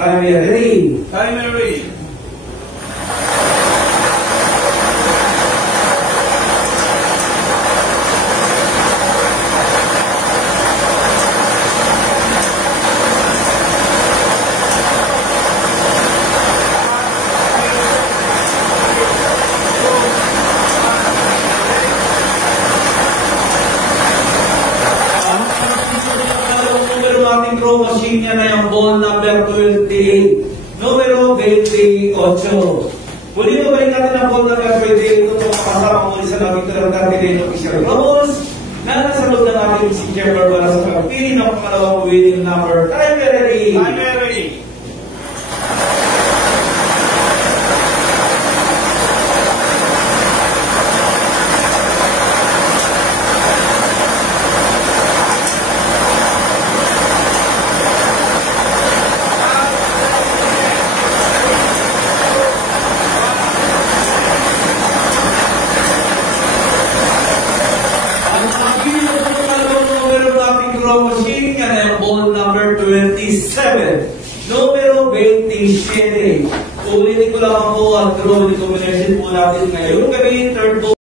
Timer ready. Timer ready. Ating draw machine niya na yung ball number 28, numero 28. Muli mo balik natin ang ball number 28 kung kasama muli sa naging Carpinteiro Official Ramos na nasa loob ng ating si Jeffer para sa pagpili ng pangalawang winning number. Timer ready! Timer ready! Machine yan ay ball number 27, numero 27. Ulitin ko lang po ang draw combination po natin ngayon gabi, third ball.